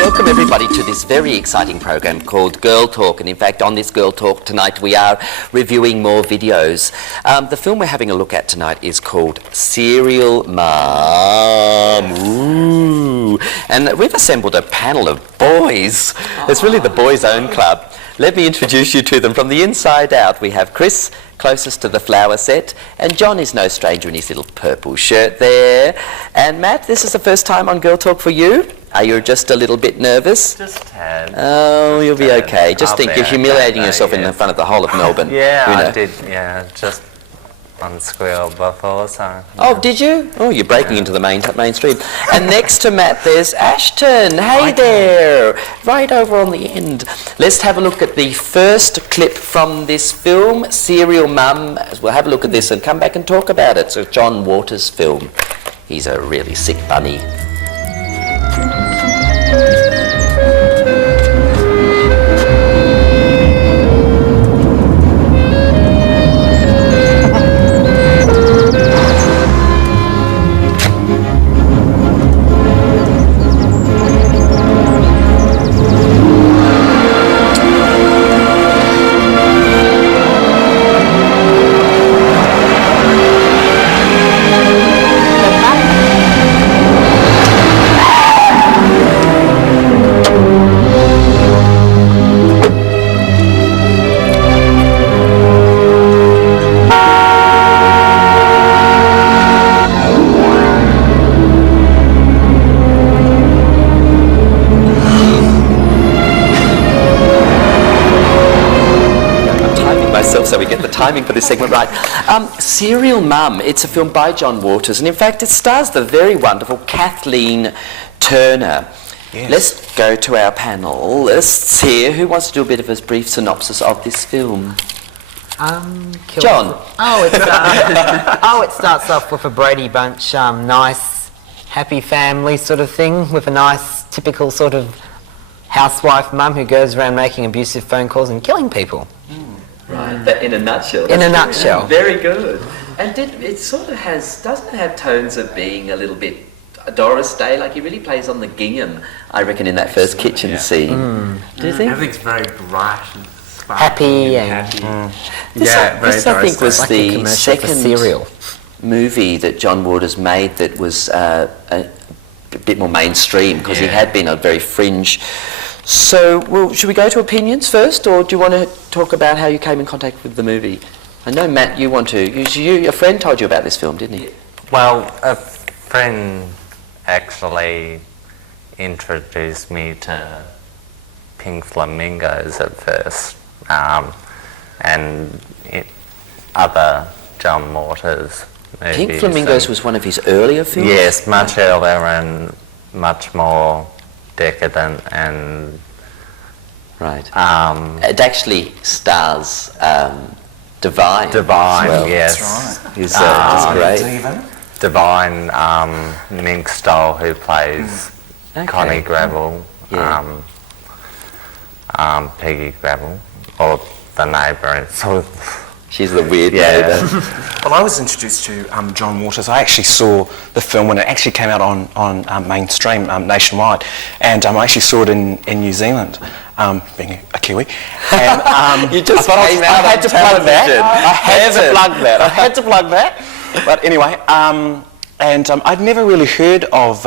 Welcome everybody to this very exciting program called Girl Talk, and in fact on this Girl Talk tonight we are reviewing more videos. The film we're having a look at tonight is called Serial Mum. Ooh. And we've assembled a panel of boys. It's really the boys' own club. Let me introduce you to them. From the inside out we have Chris, closest to the flower set, and John is no stranger in his little purple shirt there. And Matt, this is the first time on Girl Talk for you. Are you just a little bit nervous? Just a tad. Oh, you'll be okay. Just think you're humiliating yourself in front of the whole of Melbourne. Yeah, you know. I did. Yeah, just on squirrel before, so... Oh, did you? Oh, you're breaking into the mainstream. And next to Matt, there's Ashton. Hey there. Right over on the end. Let's have a look at the first clip from this film, Serial Mum. We'll have a look at this and come back and talk about it. It's a John Waters film. He's a really sick bunny. So we get the timing for this segment right. Serial Mum, it's a film by John Waters, and in fact it stars the very wonderful Kathleen Turner. Yes. Let's go to our panellists here. Who wants to do a bit of a brief synopsis of this film? John. It starts off with a Brady Bunch, nice, happy family sort of thing, with a nice, typical sort of housewife mum who goes around making abusive phone calls and killing people. Right, but in a nutshell. In a nutshell. Very good. And it sort of doesn't it have tones of being a little bit Doris Day, like he really plays on the gingham, I reckon, in that first kitchen scene. Do you think? Everything's very bright and sparkly happy and happy. This I think was like the second cereal movie that John Waters made that was a bit more mainstream, because he had been a very fringe. So, well, should we go to opinions first, or do you want to talk about how you came in contact with the movie? I know, Matt, you want to. A friend told you about this film, didn't he? Well, a friend actually introduced me to Pink Flamingos at first, and other John Waters movies. Pink Flamingos was one of his earlier films? Yes, much earlier and much more decadent and... Right. It actually stars Divine. Divine, well. yes. That's right. He's great. Divine, Mink Stoll, who plays Connie Gravel, Peggy Gravel, or the neighbour, and sort of... She's the weird neighbour. Well, I was introduced to John Waters. I actually saw the film when it actually came out on mainstream nationwide, and I actually saw it in New Zealand, being a Kiwi. And, you just I had to plug that. But anyway, and I'd never really heard of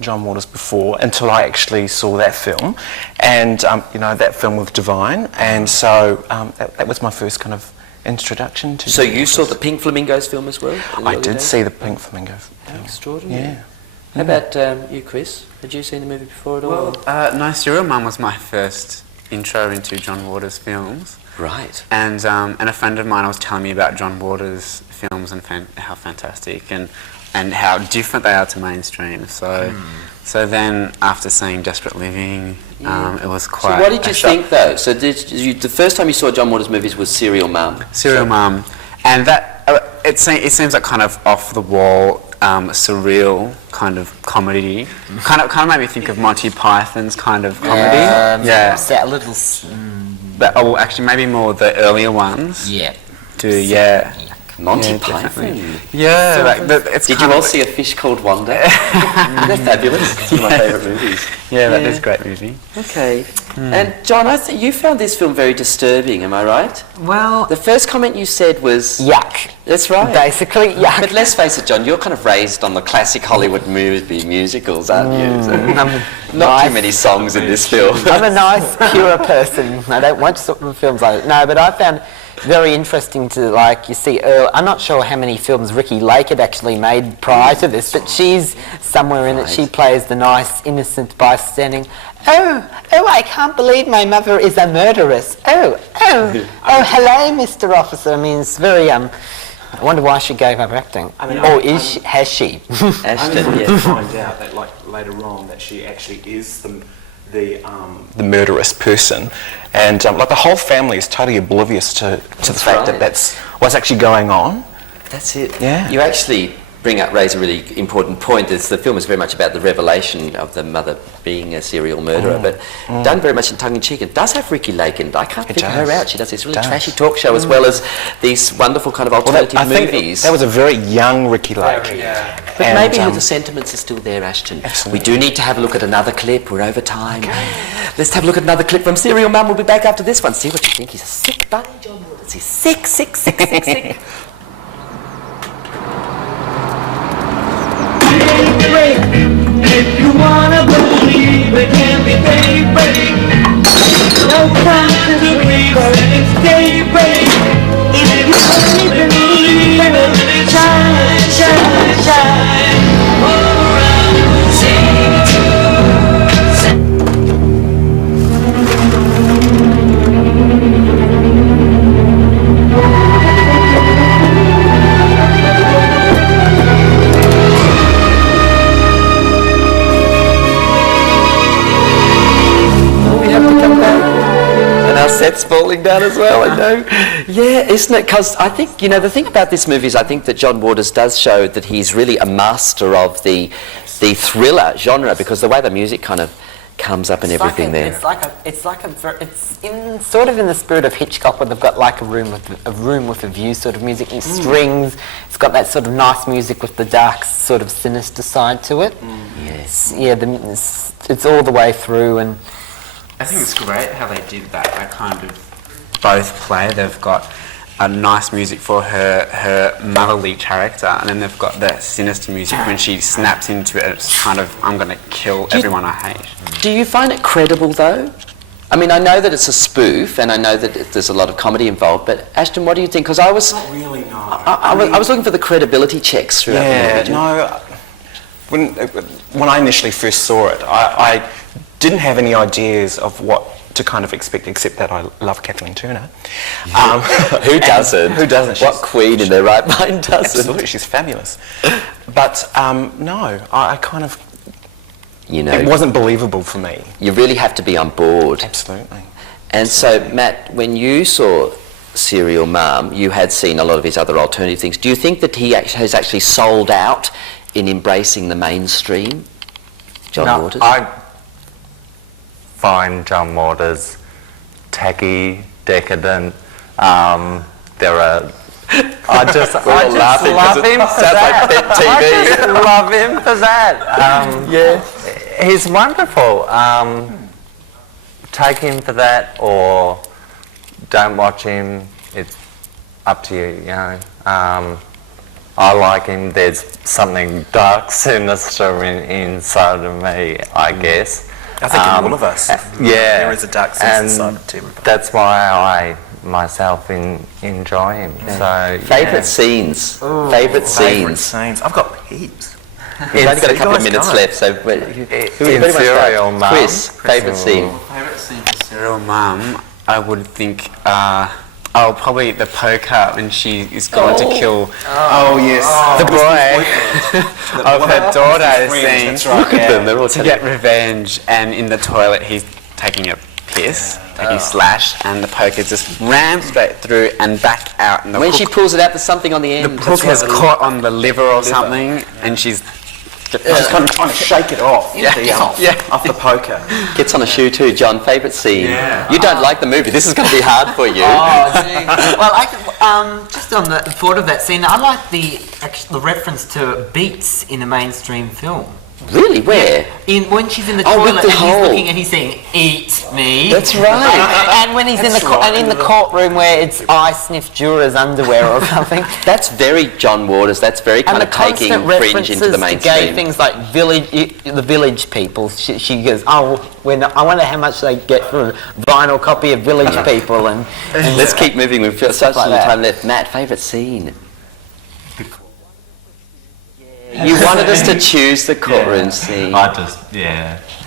John Waters before until I actually saw that film, and that film with Divine, and so that was my first kind of introduction to... So you saw the Pink Flamingos film as well? I did see the Pink Flamingos film. How extraordinary. Yeah. How about you, Chris? Had you seen the movie before at all? Well, no, Serial Mum was my first intro into John Waters' films. Right. And a friend of mine was telling me about John Waters' films and how fantastic and how different they are to mainstream. So then after seeing Desperate Living, it was quite. So what did you think though? So the first time you saw John Waters movies was Serial Mum. Serial Mum, and that it seems like kind of off the wall, surreal kind of comedy. Kind of made me think of Monty Python's kind of comedy. Yeah, a little. But actually, maybe more the earlier ones. Yeah. Monty Python. Yeah. Did you all see A Fish Called Wanda? They're fabulous. It's one of my favourite movies. Yeah, that is a great movie. Okay. And John, I think you found this film very disturbing, am I right? Well, The first comment you said was... yuck. That's right. Basically, yuck. But let's face it, John, you're kind of raised on the classic Hollywood movie musicals, aren't you? So not too many songs in this film. I'm a nice, pure person. I don't watch sort of films like that. No, but I found very interesting to, like, you see, I'm not sure how many films Ricky Lake had actually made prior to this, but she's somewhere in it. She plays the nice, innocent bystander. Oh, I can't believe my mother is a murderess. Oh, hello, Mr. Officer. I mean, it's very, I wonder why she gave up acting. Has she? Ashton, to find out that, like, later on, that she actually is the murderous person, and like the whole family is totally oblivious to the fact that that's what's actually going on. That's it. Yeah. You actually raise a really important point. The film is very much about the revelation of the mother being a serial murderer, but done very much in tongue-in-cheek. It does have Ricky Lake in it. I can't figure her out. She does this really trashy talk show as well as these wonderful kind of alternative movies. That was a very young Ricky Lake. But maybe the sentiments are still there, Ashton. Absolutely. We do need to have a look at another clip. We're over time. Let's have a look at another clip from Serial Mum. We'll be back after this one. See what you think. He's a sick bunny, John Waters. He's sick. If you wanna believe it can be daybreak, no time to grieve, it's daybreak. If you only believe it, shine all around, sing to. Our set's falling down as well, I know. Yeah, isn't it? Because I think, the thing about this movie is I think that John Waters does show that he's really a master of the thriller genre, because the way the music kind of comes up and everything there. It's in sort of in the spirit of Hitchcock, where they've got like a room with a view sort of music and strings. It's got that sort of nice music with the dark, sort of sinister side to it. Yes. Yeah, it's all the way through, and I think it's great how they did that. They kind of both play. They've got a nice music for her motherly character, and then they've got the sinister music when she snaps into it. It's kind of, I'm going to kill everyone I hate. Do you find it credible though? I mean, I know that it's a spoof, and I know that there's a lot of comedy involved, but Ashton, what do you think? Because I was... Not really, no. I was looking for the credibility checks throughout the movie. When I initially first saw it, I didn't have any ideas of what to kind of expect, except that I love Kathleen Turner. Who doesn't? Who doesn't? What queen in their right mind doesn't? Absolutely, she's fabulous. But no, I kind of... It wasn't believable for me. You really have to be on board. Absolutely. And so, Matt, when you saw Serial Mum, you had seen a lot of his other alternative things. Do you think that he has actually sold out in embracing the mainstream, John Waters? I find John Waters tacky, decadent. There are... I just love him for that. I just love him for that. Yeah, he's wonderful. Take him for that, or don't watch him. It's up to you. You know. I like him. There's something dark, sinister inside of me, I guess. I think in all of us. There is a dark side to everybody. That's why I myself enjoy him. So Favourite scenes. Favourite scenes. I've got heaps. We've only got a couple of minutes left, so Serial Mum. Chris, favourite scene. Favourite scene for Serial Mum, I would think, probably the poker when she is going to kill the boy of her daughter. Look at them, they're all to get revenge, and in the toilet he's taking a piss, taking slash, and the poker just rams straight through and back out. And when she pulls it out, there's something on the end. The hook has caught on the liver or something, and she's kind of trying to shake it off. Off the poker. Gets on a shoe too. John, favourite scene. You don't like the movie. This is going to be hard for you. Well, just on the thought of that scene, I like the reference to beats in a mainstream film. Really? Where? When she's in the toilet with the and hole. he's looking and he's saying, "Eat me." That's right. And when he's in the courtroom where it's "I sniff jurors' underwear" or something. That's very John Waters. That's very kind of taking fringe into the mainstream. To gay things like the village people. She goes, "Oh, I wonder how much they get for a vinyl copy of Village People." And let's keep moving. We've got such little like time left. Matt, favourite scene. You wanted us to choose the courtroom scene.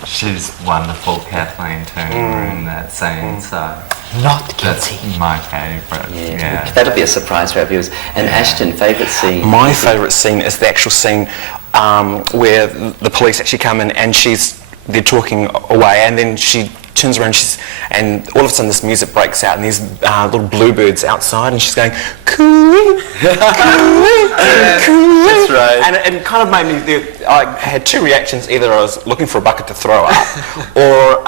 She's wonderful, Kathleen Turner, in that scene, so... Not guilty. That's my favourite, yeah. That'll be a surprise for our viewers. And Ashton, favourite scene? My favourite scene is the actual scene where the police actually come in and they're talking away, and then she turns around and all of a sudden this music breaks out and these little bluebirds outside, and she's going, cooing, cooing, cooing. That's right. And it kind of made me, I had two reactions. Either I was looking for a bucket to throw up, or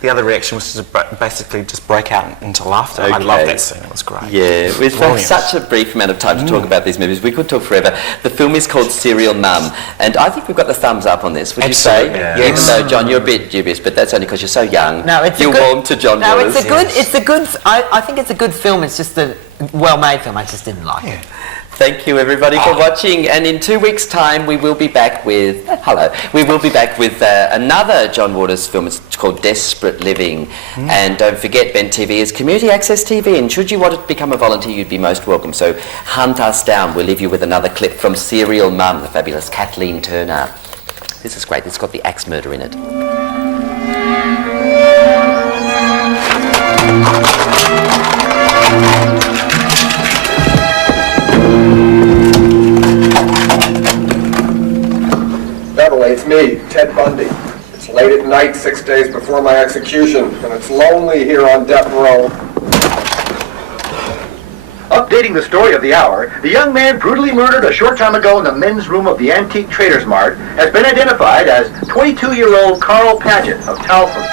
the other reaction was to basically just break out into laughter. I love that scene. It was great. Yeah, we've had such a brief amount of time to talk about these movies. We could talk forever. The film is called Serial Mum, and I think we've got the thumbs up on this. Would you say? Yeah. Even though, John, you're a bit dubious, but that's only because you're so young. No, it's you're warm to John Waters. It's a good. I think it's a good film. It's just a well-made film. I just didn't like it. Thank you, everybody, for watching. And in 2 weeks' time, we will be back with... We will be back with another John Waters film. It's called Desperate Living. And don't forget, Ben TV is community access TV. And should you want to become a volunteer, you'd be most welcome. So hunt us down. We'll leave you with another clip from Serial Mum, the fabulous Kathleen Turner. This is great. It's got the axe murder in it. Beverly, it's me, Ted Bundy. It's late at night, 6 days before my execution, and it's lonely here on death row. Updating the story of the hour, the young man brutally murdered a short time ago in the men's room of the Antique Traders Mart has been identified as 22-year-old Carl Paget of Talford.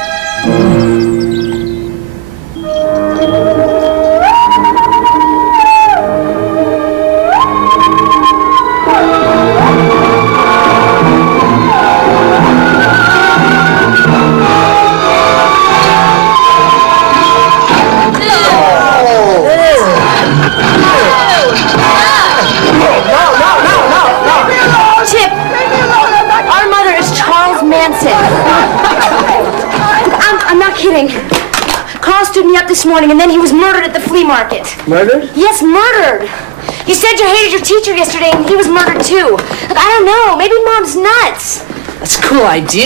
I'm not kidding. Carl stood me up this morning and then he was murdered at the flea market. Murdered? Yes, murdered. You said you hated your teacher yesterday and he was murdered too. Look, I don't know. Maybe Mom's nuts. That's a cool idea.